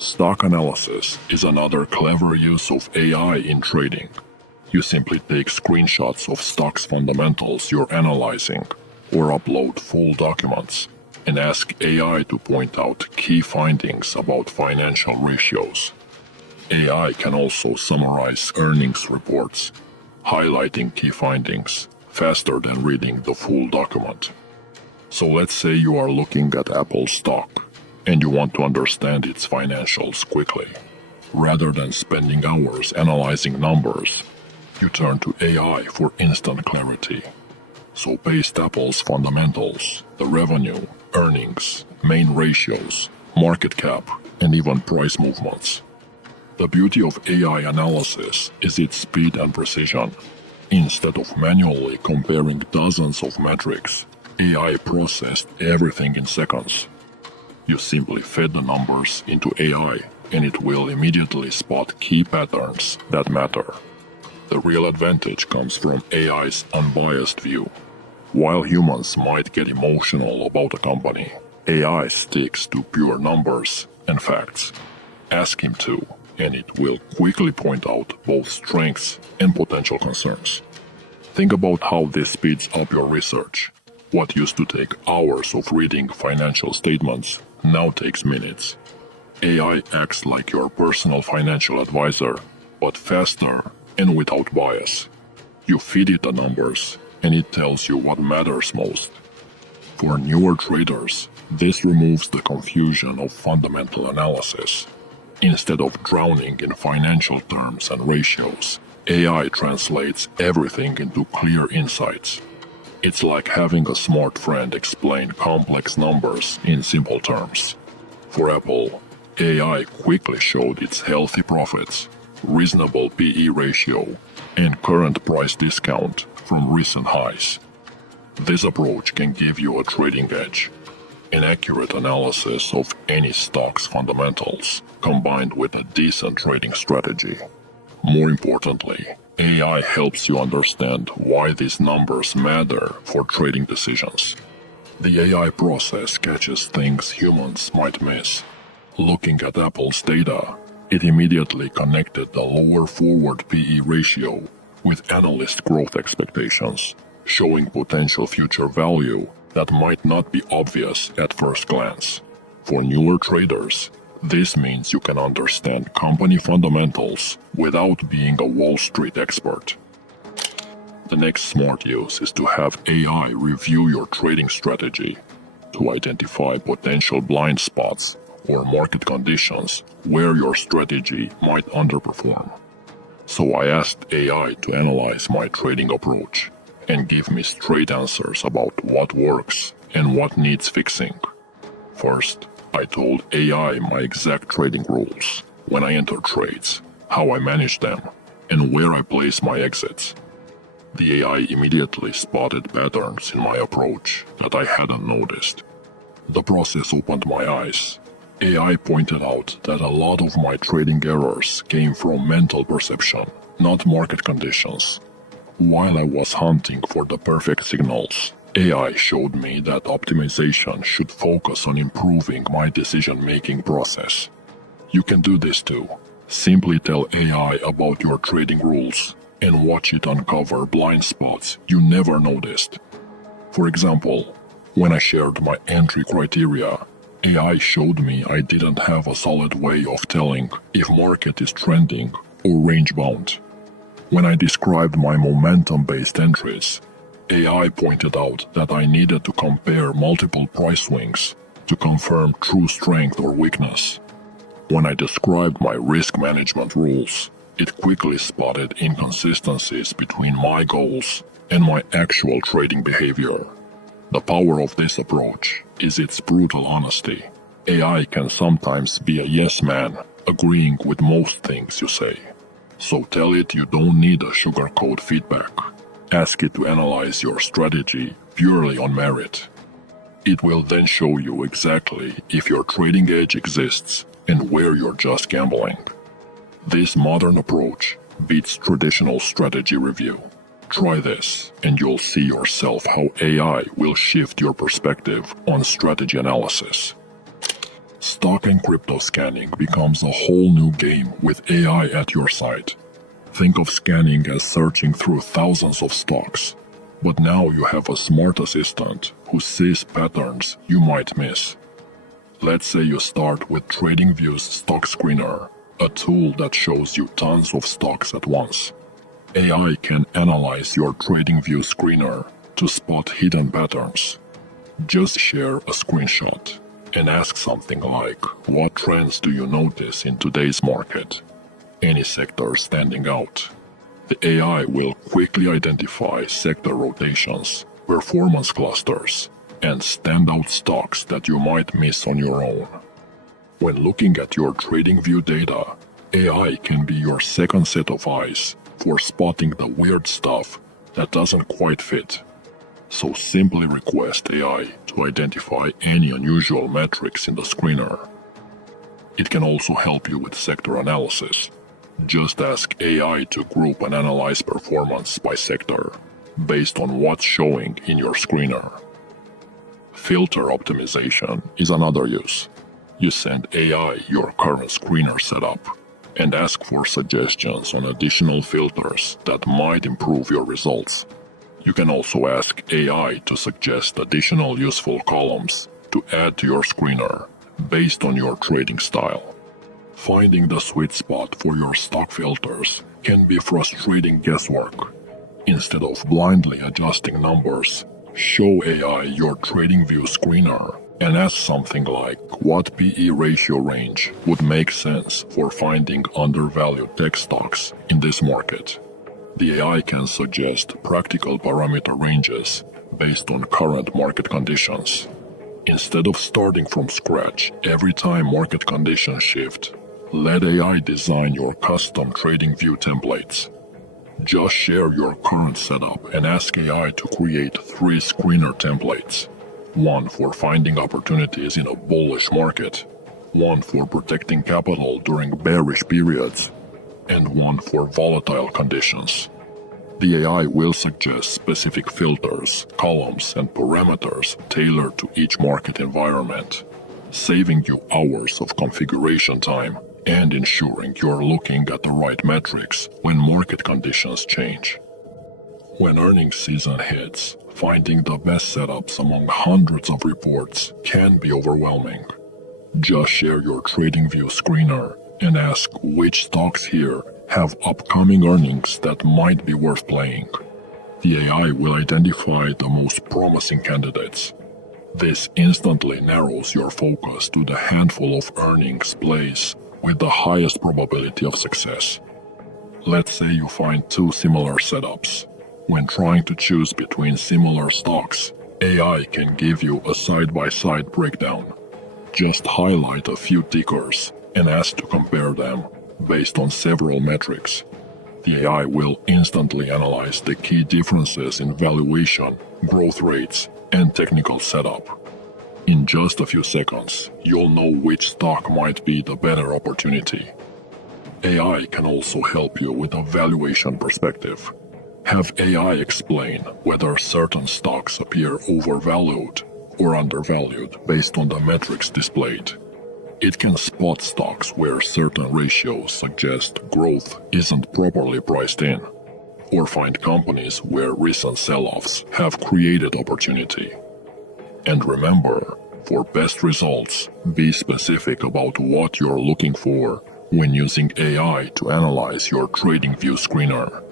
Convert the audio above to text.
Stock analysis is another clever use of AI in trading. You simply take screenshots of stocks fundamentals you're analyzing, or upload full documents, and ask AI to point out key findings about financial ratios. AI can also summarize earnings reports, highlighting key findings faster than reading the full document. So let's say you are looking at Apple stock, and you want to understand its financials quickly. Rather than spending hours analyzing numbers, you turn to AI for instant clarity. So paste Apple's fundamentals, the revenue, earnings, main ratios, market cap, and even price movements. The beauty of AI analysis is its speed and precision. Instead of manually comparing dozens of metrics, AI processed everything in seconds. You simply fed the numbers into AI, and it will immediately spot key patterns that matter. The real advantage comes from AI's unbiased view. While humans might get emotional about a company, AI sticks to pure numbers and facts. Ask him to, and it will quickly point out both strengths and potential concerns. Think about how this speeds up your research. What used to take hours of reading financial statements now takes minutes. AI acts like your personal financial advisor, but faster and without bias. You feed it the numbers, and it tells you what matters most. For newer traders, this removes the confusion of fundamental analysis. Instead of drowning in financial terms and ratios, AI translates everything into clear insights. It's like having a smart friend explain complex numbers in simple terms. For Apple, AI quickly showed its healthy profits, reasonable PE ratio, and current price discount from recent highs. This approach can give you a trading edge, an accurate analysis of any stock's fundamentals, combined with a decent trading strategy. More importantly, AI helps you understand why these numbers matter for trading decisions. The AI process catches things humans might miss. Looking at Apple's data, it immediately connected the lower forward PE ratio with analyst growth expectations, showing potential future value that might not be obvious at first glance. For newer traders, this means you can understand company fundamentals without being a Wall Street expert. The next smart use is to have AI review your trading strategy to identify potential blind spots or market conditions where your strategy might underperform. So I asked AI to analyze my trading approach and give me straight answers about what works and what needs fixing. First, I told AI my exact trading rules, when I enter trades, how I manage them, and where I place my exits. The AI immediately spotted patterns in my approach that I hadn't noticed. The process opened my eyes. AI pointed out that a lot of my trading errors came from mental perception, not market conditions. While I was hunting for the perfect signals, AI showed me that optimization should focus on improving my decision-making process. You can do this too. Simply tell AI about your trading rules and watch it uncover blind spots you never noticed. For example, when I shared my entry criteria, AI showed me I didn't have a solid way of telling if market is trending or range-bound. When I described my momentum-based entries, AI pointed out that I needed to compare multiple price swings to confirm true strength or weakness. When I described my risk management rules, it quickly spotted inconsistencies between my goals and my actual trading behavior. The power of this approach is its brutal honesty. AI can sometimes be a yes man, agreeing with most things you say. So tell it you don't need a sugarcoat feedback. Ask it to analyze your strategy purely on merit. It will then show you exactly if your trading edge exists and where you're just gambling. This modern approach beats traditional strategy review. Try this, and you'll see yourself how AI will shift your perspective on strategy analysis. Stock and crypto scanning becomes a whole new game with AI at your side. Think of scanning as searching through thousands of stocks, but now you have a smart assistant who sees patterns you might miss. Let's say you start with TradingView's Stock Screener, a tool that shows you tons of stocks at once. AI can analyze your TradingView screener to spot hidden patterns. Just share a screenshot and ask something like, what trends do you notice in today's market? Any sector standing out? The AI will quickly identify sector rotations, performance clusters, and standout stocks that you might miss on your own. When looking at your TradingView data, AI can be your second set of eyes for spotting the weird stuff that doesn't quite fit. So simply request AI to identify any unusual metrics in the screener. It can also help you with sector analysis. Just ask AI to group and analyze performance by sector, based on what's showing in your screener. Filter optimization is another use. You send AI your current screener setup and ask for suggestions on additional filters that might improve your results. You can also ask AI to suggest additional useful columns to add to your screener based on your trading style. Finding the sweet spot for your stock filters can be frustrating guesswork. Instead of blindly adjusting numbers, show AI your TradingView screener and ask something like what PE ratio range would make sense for finding undervalued tech stocks in this market. The AI can suggest practical parameter ranges based on current market conditions. Instead of starting from scratch every time market conditions shift, let AI design your custom TradingView templates. Just share your current setup and ask AI to create 3 screener templates. One for finding opportunities in a bullish market, one for protecting capital during bearish periods, and one for volatile conditions. The AI will suggest specific filters, columns, and parameters tailored to each market environment, saving you hours of configuration time and ensuring you're looking at the right metrics when market conditions change. When earnings season hits, finding the best setups among hundreds of reports can be overwhelming. Just share your TradingView screener and ask which stocks here have upcoming earnings that might be worth playing. The AI will identify the most promising candidates. This instantly narrows your focus to the handful of earnings plays with the highest probability of success. Let's say you find 2 similar setups. When trying to choose between similar stocks, AI can give you a side-by-side breakdown. Just highlight a few tickers and ask to compare them based on several metrics. The AI will instantly analyze the key differences in valuation, growth rates, and technical setup. In just a few seconds, you'll know which stock might be the better opportunity. AI can also help you with a valuation perspective. Have AI explain whether certain stocks appear overvalued or undervalued based on the metrics displayed. It can spot stocks where certain ratios suggest growth isn't properly priced in, or find companies where recent sell-offs have created opportunity. And remember, for best results, be specific about what you're looking for when using AI to analyze your TradingView screener.